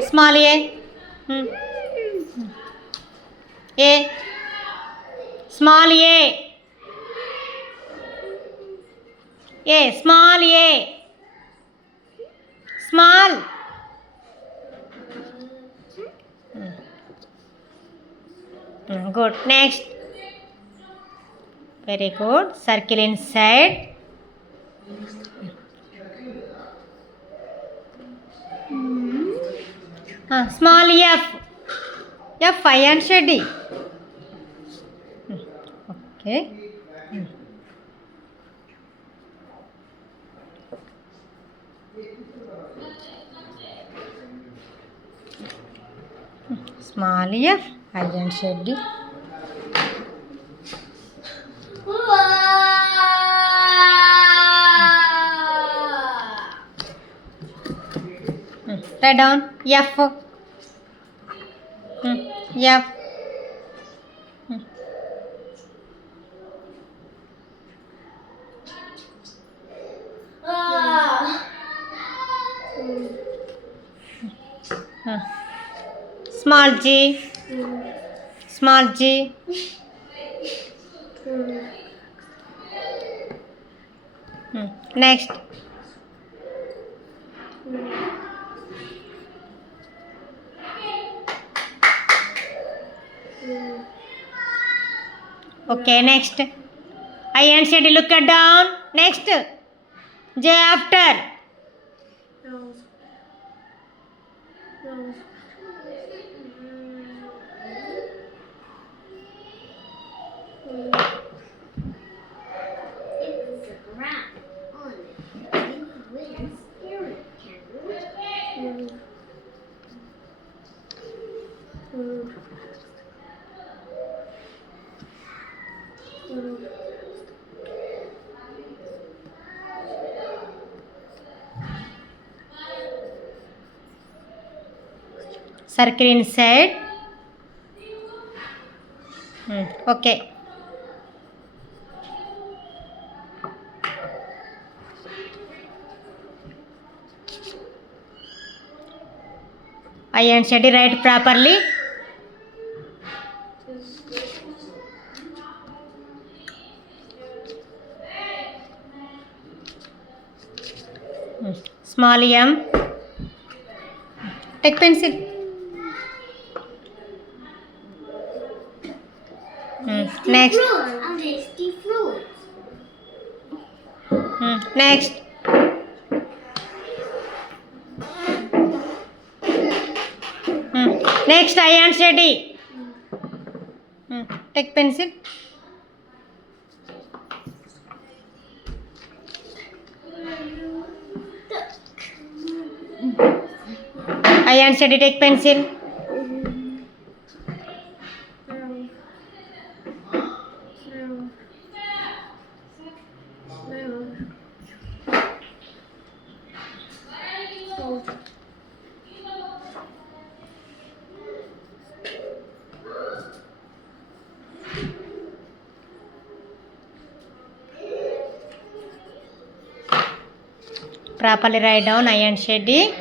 Small A. A. Small A. A. Small A. Small. Good. Next. Very good. Circle inside. Small F. F iron shady. Okay. Small F iron shady. Write down F. F. Small G. Small G. Next. Okay, next. I and Z, look at down. Next. J after. Circle inside. Okay. I and Z, write properly. Small M. Take pencil. Next. Next. Next, I and Z. Take pencil. I and Z, take pencil. Properly write down I and Z.